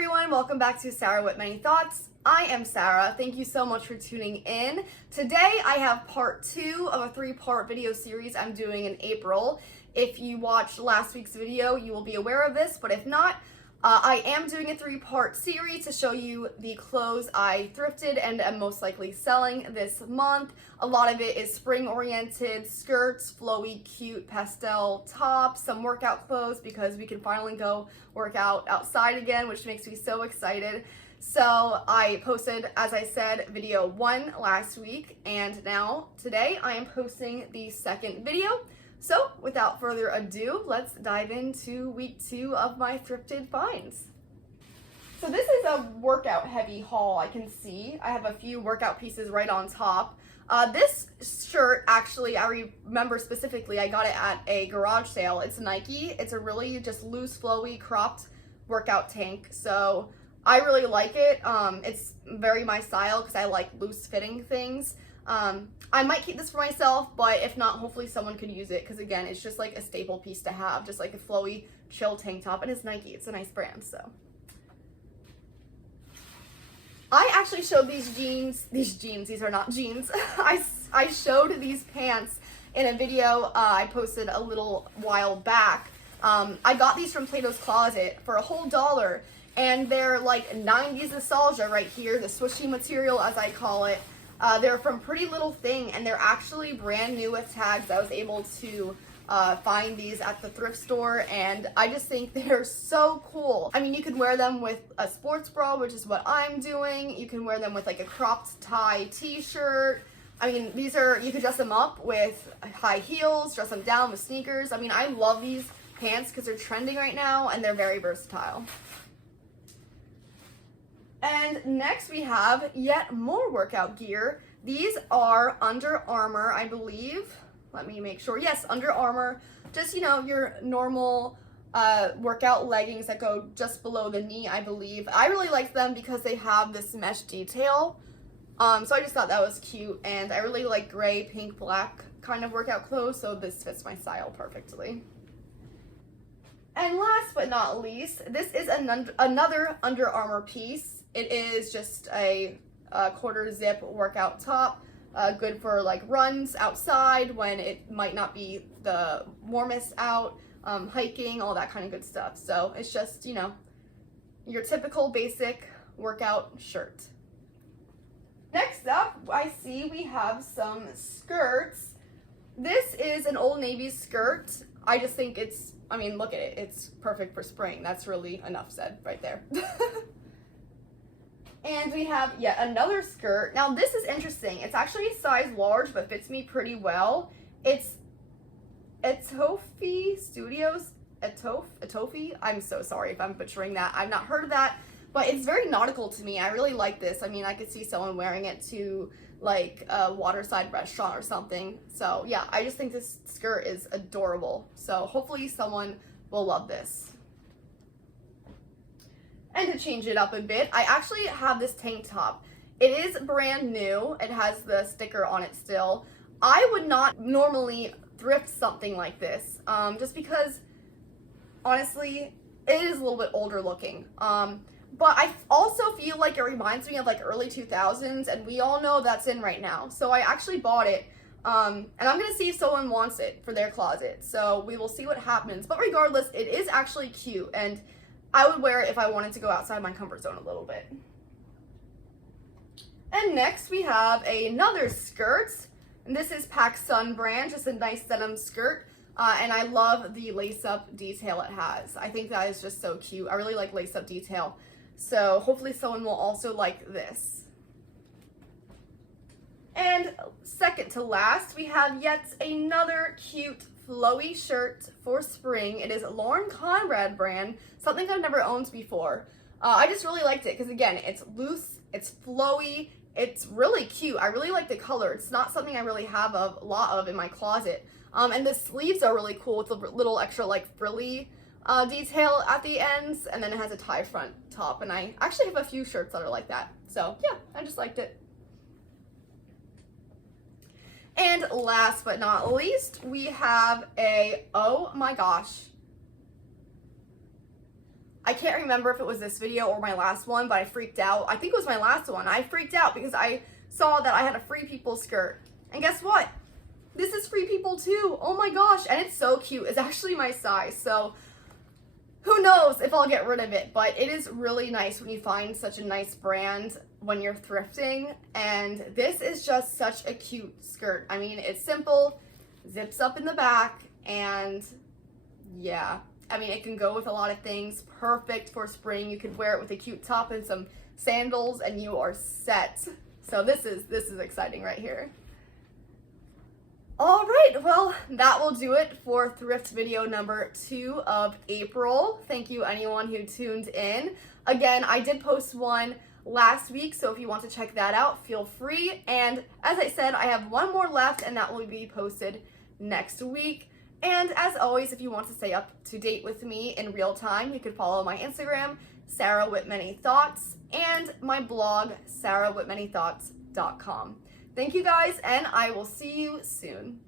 everyone, welcome back to Sarah with Many Thoughts. I am Sarah. Thank you so much for tuning in. Today I have part 2 of a 3-part video series I'm doing in April. If you watched last week's video, you will be aware of this, but if not, I am doing a 3-part series to show you the clothes I thrifted and am most likely selling this month. A lot of it is spring-oriented, skirts, flowy, cute pastel tops, some workout clothes because we can finally go work out outside again, which makes me so excited. So I posted, as I said, video 1 last week, and now today I am posting the second video. So without further ado, let's dive into week 2 of my thrifted finds. So this is a workout heavy haul. I can see I have a few workout pieces right on top. This shirt, actually, I remember specifically, I got it at a garage sale. It's Nike. It's a really just loose, flowy, cropped workout tank. So I really like it. It's very my style because I like loose fitting things. I might keep this for myself, but if not, hopefully someone could use it because, again, it's just like a staple piece to have, just like a flowy, chill tank top, and it's Nike. It's a nice brand, so. I actually showed these are not jeans. I showed these pants in a video I posted a little while back. I got these from Plato's Closet for a whole $1, and they're like 90s nostalgia right here, the swishy material as I call it. They're from Pretty Little Thing, and they're actually brand new with tags. I was able to find these at the thrift store, and I just think they're so cool. I mean, you could wear them with a sports bra, which is what I'm doing. You can wear them with like a cropped tie t-shirt. I mean, you could dress them up with high heels, dress them down with sneakers. I mean, I love these pants because they're trending right now, and they're very versatile. And next we have yet more workout gear. These are Under Armour, I believe. Let me make sure. Yes, Under Armour. Just, you know, your normal workout leggings that go just below the knee, I believe. I really like them because they have this mesh detail. So I just thought that was cute. And I really like gray, pink, black kind of workout clothes. So this fits my style perfectly. And last but not least, this is another Under Armour piece. It is just a quarter zip workout top, good for like runs outside when it might not be the warmest out, hiking, all that kind of good stuff. So it's just, you know, your typical basic workout shirt. Next up, I see we have some skirts. This is an Old Navy skirt. I just think it's, I mean, look at it. It's perfect for spring. That's really enough said right there. And we have yet another skirt. Now this is interesting. It's actually size large, but fits me pretty well. It's Etofi Studios. Etofi? I'm so sorry if I'm butchering that. I've not heard of that, but it's very nautical to me. I really like this. I mean, I could see someone wearing it to like a waterside restaurant or something. So yeah, I just think this skirt is adorable. So hopefully someone will love this. And to change it up a bit, I actually have this tank top. It is brand new. It has the sticker on it still. I would not normally thrift something like this, just because, honestly, it is a little bit older looking. But I also feel like it reminds me of like early 2000s, and we all know that's in right now. So I actually bought it, and I'm gonna see if someone wants it for their closet. So we will see what happens. But regardless, it is actually cute, and I would wear it if I wanted to go outside my comfort zone a little bit. And next we have another skirt. And this is PacSun brand, just a nice denim skirt. And I love the lace-up detail it has. I think that is just so cute. I really like lace-up detail. So hopefully someone will also like this. And second to last, we have yet another cute flowy shirt for spring. It is Lauren Conrad brand, something I've never owned before. I just really liked it because, again, it's loose, it's flowy, it's really cute. I really like the color. It's not something I really have a lot of in my closet. And the sleeves are really cool with a little extra like frilly detail at the ends, and then it has a tie front top, and I actually have a few shirts that are like that. So yeah, I just liked it. And last but not least, we have a, oh my gosh, I can't remember if it was this video or my last one, but I freaked out. I think it was my last one. I freaked out because I saw that I had a Free People skirt. And guess what? This is Free People too. Oh my gosh. And it's so cute. It's actually my size. So who knows if I'll get rid of it, but it is really nice when you find such a nice brand when you're thrifting. And this is just such a cute skirt. I mean, it's simple, zips up in the back, and yeah. I mean, it can go with a lot of things. Perfect for spring. You could wear it with a cute top and some sandals and you are set. So this is exciting right here. All right, well, that will do it for thrift video number 2 of April. Thank you anyone who tuned in. Again, I did post one last week, so if you want to check that out, feel free. And as I said, I have one more left and that will be posted next week. And as always, if you want to stay up to date with me in real time, you could follow my Instagram, Sarah with Many Thoughts, and my blog, sarahwithmanythoughts.com. Thank you guys, and I will see you soon.